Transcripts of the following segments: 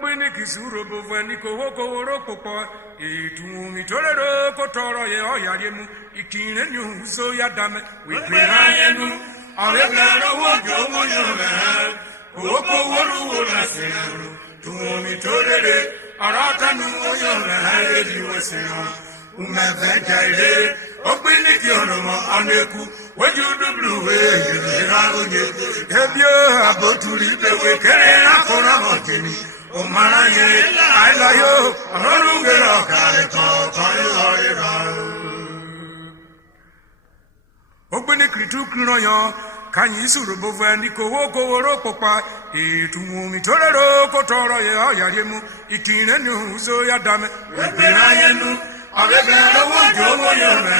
Ogbinike Urhobo Urhobo Etumi Torero Kotoro ye Oyariemu Ikine New so Yadame we Pirayenu Alebra Wojo Moyome Oko Woru Nasenu Tumi Torere Aratanu Oyome Ediwesena Umevenjaile Ogbinike Urhobo Aneku Weju Blue Ragoje Ebio Abotuli Bewe Kere Akora Motini Omaranye, I love you, I'm not going to Ogbinike Urhobo Urhobo Urhobo Etumi Torero Kotoro ye Oyariemu Ikine New so Yadame Wepirayenu Alebra Wojo Moyome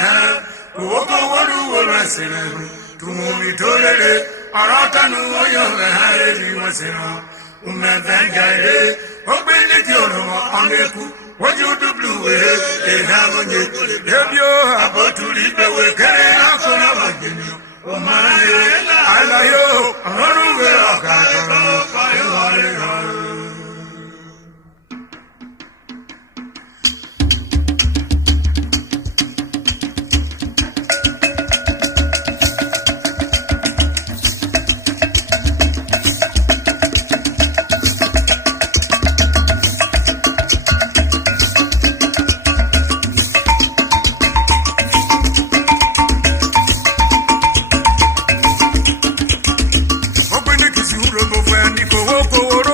Oko Woru Nasenu Tumi Torere Aratanu Oyome Ediwesena Umevenjaile Ogbinike Urhobo Aneku Weju Blue Ragoje Ebio Abotuli Bewe Kere Akora Motini Omaranye, I love you, I'm not going to Urhobo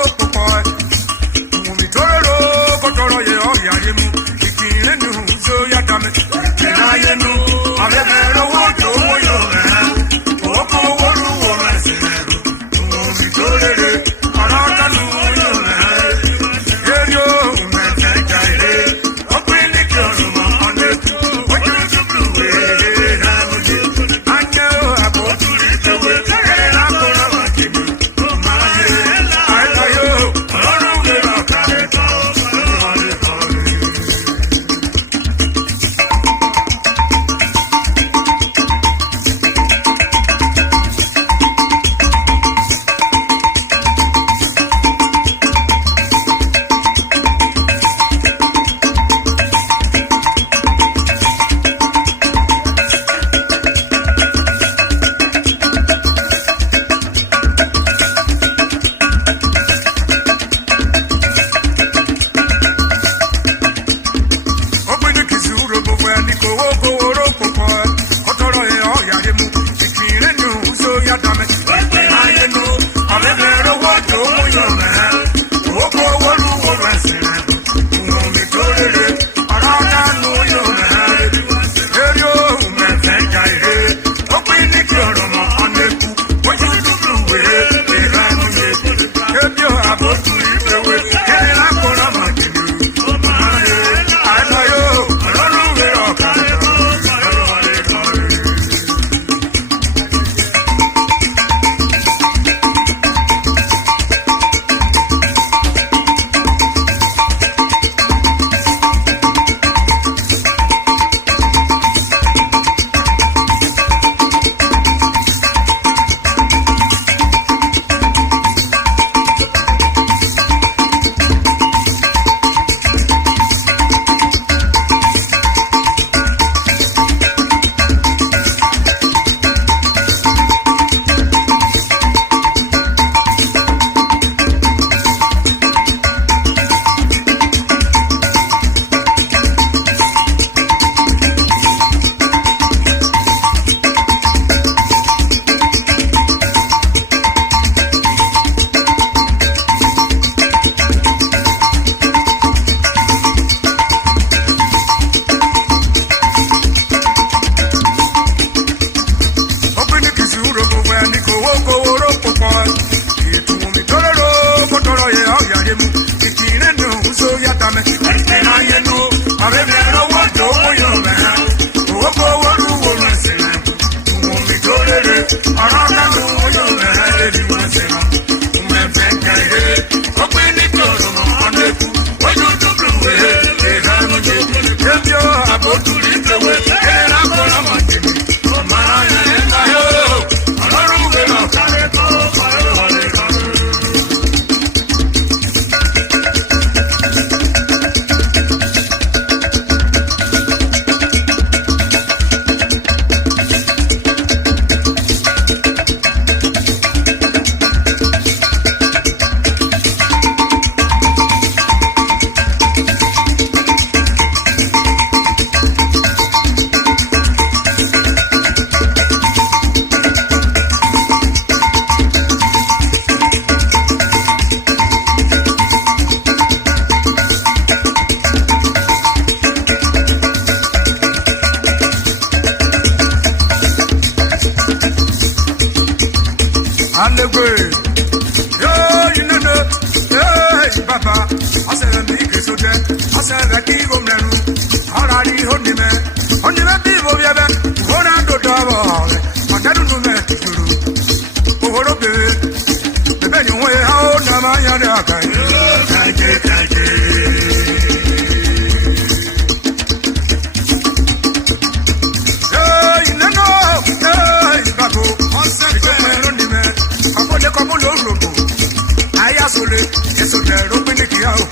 eso de Ogbinike ya o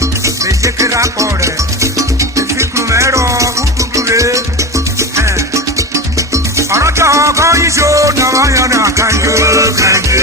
me jekera pore fi krumero ukukure araja ko iso na ya na kanjo kanje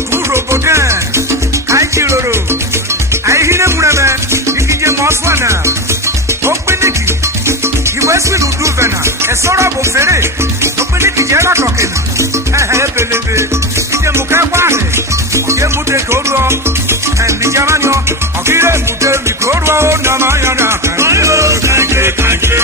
Urhobo Kaijiroro Aihine Mureme Nikije Moswana Ogbinike Iwe Swilu Duvena Esora Bofere Ogbinike Jera Tokena Belebe Ije Mukeware Oge Mute Koruo Nijamanyo Ogire Mute Mikoruo Namayana Kanje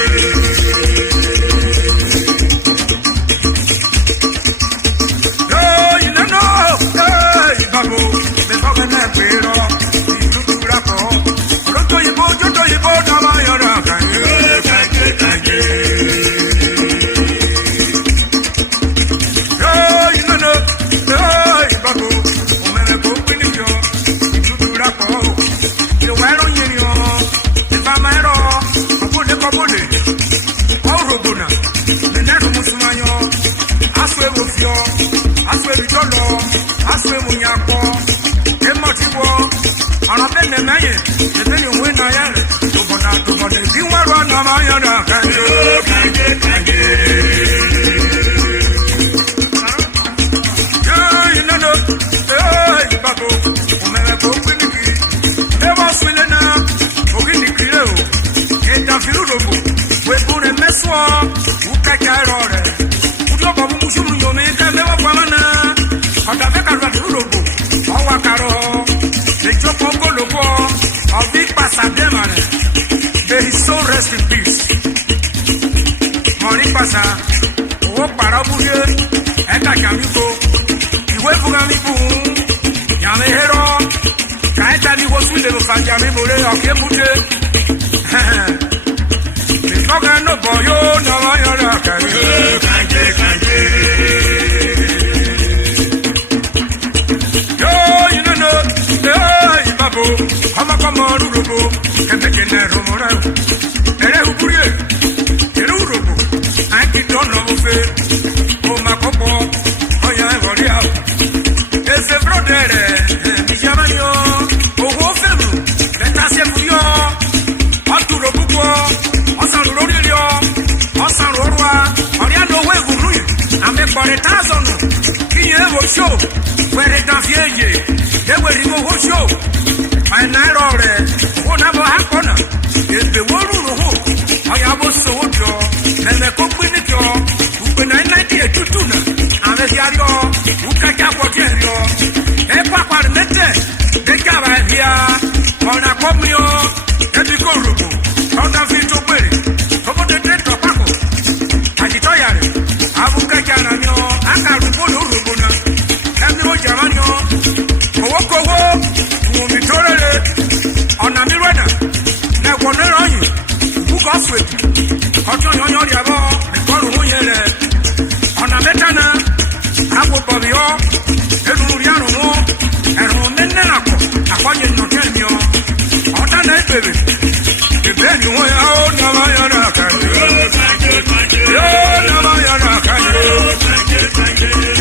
May his soul rest in peace. Morning pasa, o parabuye, eka kamiko, iwe fugamiku, yame hero, kaita ni wosu le fajami mole okemute. Bifoga no boyo na wayona kanje. Yo, you know, hey, babu, hama kama Urhobo, kemekene romora, ere ubuye, ere Urhobo, anki dono ufe, o makopo, oya evoria, ese brodere, mijamanyo, o wofemu, letase fuyo, Urhobo, osan loriyo, osan lorwa, oriando weguru, ame 40,000, kiye wo show, were danfieje, ewe rigo wo show. Nairore, Onabo Hakona, is the Wuru, I have also and the Ogbinike, who can 90 to Tuna, and the Yario, who can get what you Papa Nete, they come here, on a comio, and the Urhobo, on the Vito Berry, over the Great Topaco, and the Toyari, Abukajano, and Urhobo, and the Ojamanyo, Owoko. Ọ̀nà mi rẹ̀dà lẹ́kọ̀ọ́ lẹ́rọ̀ yìí búkọ̀ fè ọjọ́ yọ̀nyọ̀ rẹ̀ bọ́ ìkọlù mú yẹn rẹ̀ ọ̀nà mẹ́ta náà àgbòpọ̀ bí ọ́ ẹnu rí àrùn mú ẹ̀rùn mẹ́nẹ́ àkọ́ àkọ́yẹ nọ̀kẹ́ mi ọ́ ọ̀dà náà bèrè ìbẹ́ ni wọ́n yà ó nàmá yàrá kàdé yóò nàmá yàrá kàdé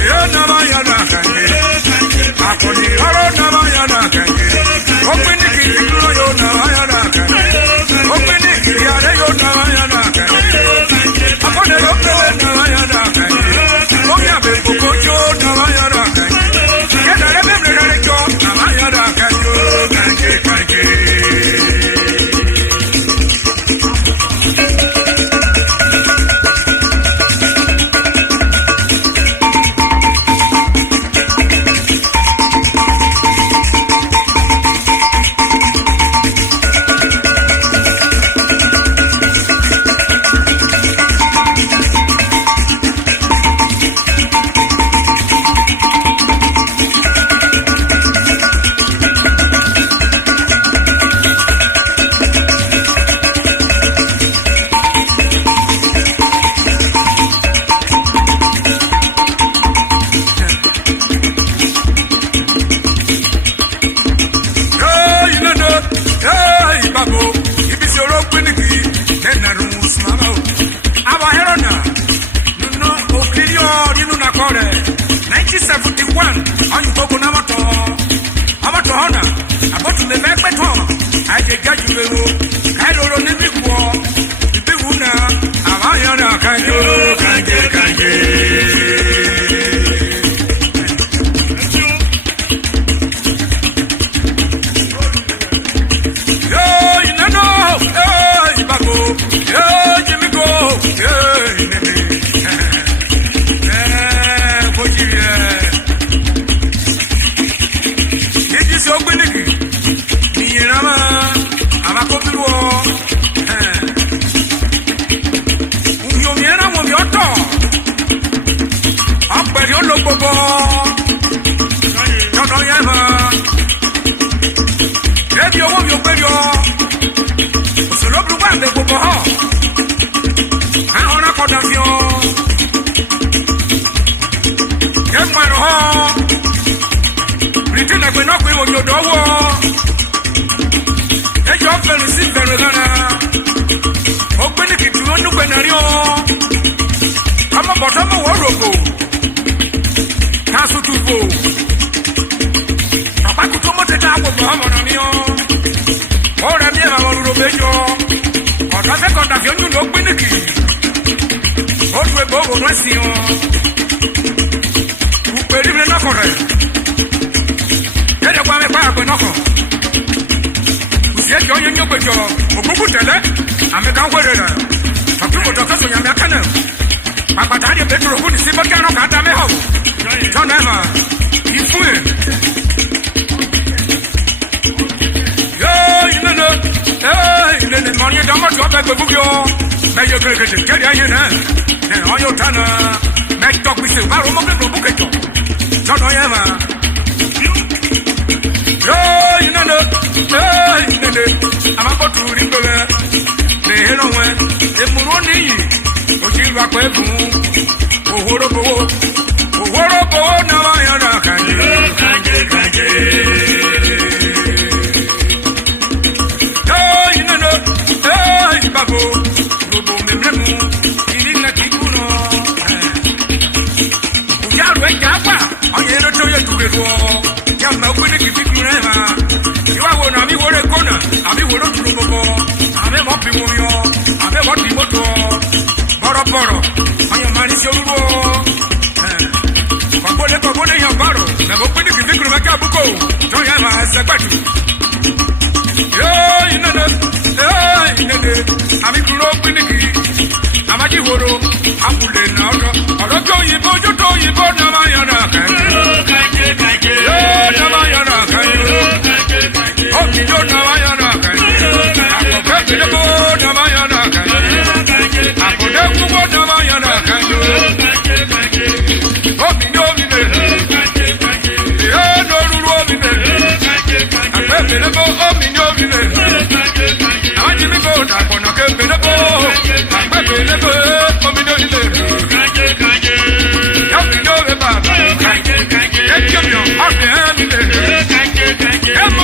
yóò nàmá yàrá kàdé àkọ́ni ọ̀rọ̀ nàmá yàrá kàdé. Ogbinike ìdúró yóò nà wáyà náà kẹ́. Ogbinike ìyàrá yóò nà wáyà náà kẹ́. Akọ́ni ló kéré nà wáyà náà kẹ́. Omi àbẹ̀ kòkó jó nà wáyà náà kẹ́. Yẹ́nà rẹ̀ bẹ́ẹ̀ rẹ̀ jọ nà wáyà náà kẹ́. Kànjé kànjé. 1971, on you talk on Amato. Amato Honor, about to the back beton. I get you, I don't know the big war. The big Wuna, Amayana, can you? Ogbinike, Niyama, Amakopiwo, Uyomiera Mobioto, Ampere Olobobo, Tono Yama, Ebi Owo Yopeyo, Osoloblu Bande Bobo, Ahona Kodafio, Kemano Ho. Britain na kwena kwe wo yodowo ejo felu si felu gana Ogbinike tu onu kwenari o ama botomo wo rogo kasu tubo papa kuto mote ta agbo mo na mi o ora mi e ma wo robejo oda se konta fi onu Ogbinike o tu e bo wo nsi o u peri mi na kore Yẹ́dẹ̀ kwa mi pa àgbẹ̀ náà kọ̀. Òsìẹ́ jọ yẹn ní ọgbẹ̀jọ òkúkú tẹ̀lẹ́ àmì kan wẹ̀rẹ̀ rẹ̀. Ọ̀kúkú kẹsàn yàmì akẹ́nẹ̀. Pàpàtà àdìẹ pẹ̀tùrù kú ní sí bọ́kẹ́ náà kàtà mẹ́họ̀. Tọ́nà ẹ̀mà ìfún ẹ̀. Yóò ìlẹ́nẹ̀ mọ̀ ní ìdámọ̀tì ọ̀bẹ gbẹ̀gbùgbì ọ́. Bẹ́yẹ gẹ̀rẹ́gẹ̀dẹ̀ kẹ́rì ayé náà. Ọyọ̀ tánà mẹ́tọ́ gbèsè báwo mọ́gbẹ́gbẹ̀ bùkẹ́jọ. Tọ́nà ẹ̀mà. I'm about to ring the hero when the Muroni, which is what we're doing. Urhobo, now I am a Babu, Abi wolo tu bobo, ame mo pi mo yo, ame mo ti moto, boro, ayo mani si orugo. Kobole yo baro, na mo pini kifikuru maka buko, to ya ma sepati. Yo inene, ami kuro Ogbinike, amaji woro, apule na odo, odo yibo joto yibo na ma yana kan. Yo na ma yana kan. Oh, you don't know I am not going to the board of my own. I put them to what of my own. Oh, you know me there. Oh, no, you know me there. I'm happy to go. Oh, you know me there. I'm going to go. I'm going to get me the ball. I'm happy to go. Oh, you know me there. You know me, Baba. Get your heart behind me there.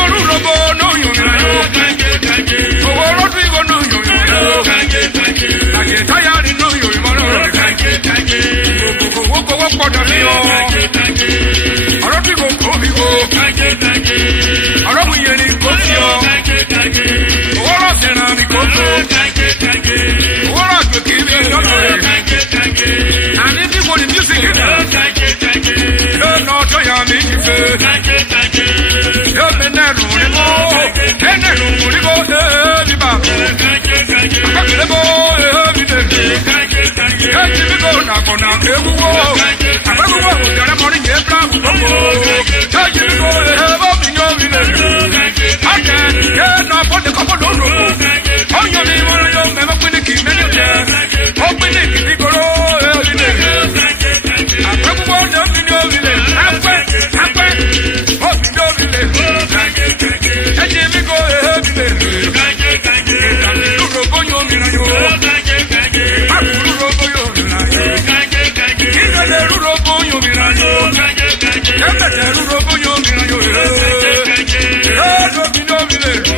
Urhobo no you know. Oworo ti go no you know. Aye tayari no you know. Wo podo mi o. Oro ti go ko mi go. Oro mu ye ni ko ti o. Oworo se na mi ko ko. Oworo to ki mi no no. And if you want the music in there. No to ya mi fe. Yo me nero ni mo, nero ni mo ni ba. Akakile mo ni de. Yo ti mi go na ko na ke wu wo. Abagu wo jare mo ni ye bra ku ko. Yo ti mi go bo mi yo mi de. Ake ye na po de ko do do. Oyo mi mo yo me mo pini ki me de. O pini ki ti go ro ni de. Abagu wo yo mi yo mi de. Akwe. O mi yo mi de. Urhobo yo mi na yo. Urhobo yo mi na yo. Urhobo yo mi na yo. Urhobo yo mi na yo.